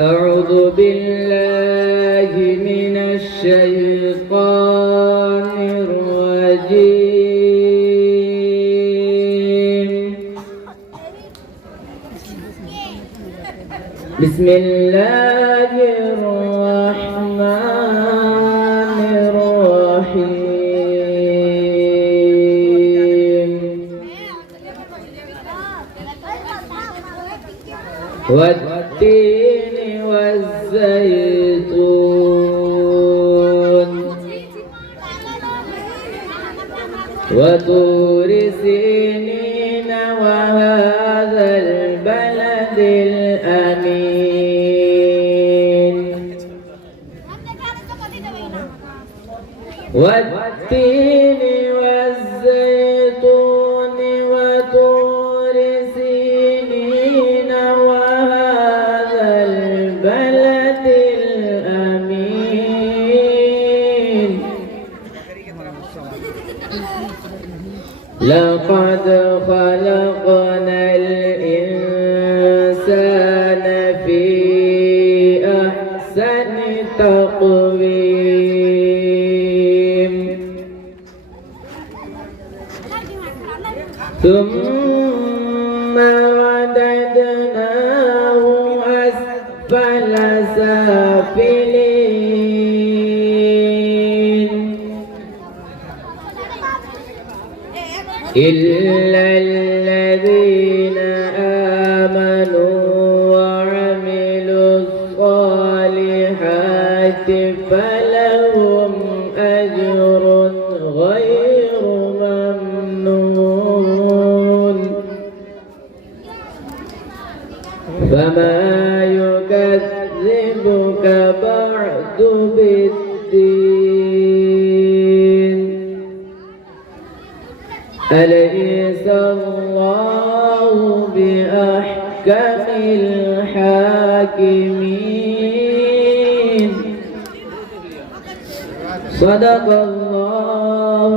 أعوذ بالله من الشيطان الرجيم. بسم الله الرحمن الرحيم. والتين والزيتون وطور سينين وهذا البلد الأمين. والتين والزيتون وطور سينين وهذا البلد الأمين. لقد خلقنا الإنسان في أحسن تقويم ثم رددناه أسفل سافلين إلا الذين آمنوا وعملوا الصالحات فلهم أجر غير ممنون. فما يكذبك بعد بالدين. أليس الله بأحكم الحاكمين. صدق الله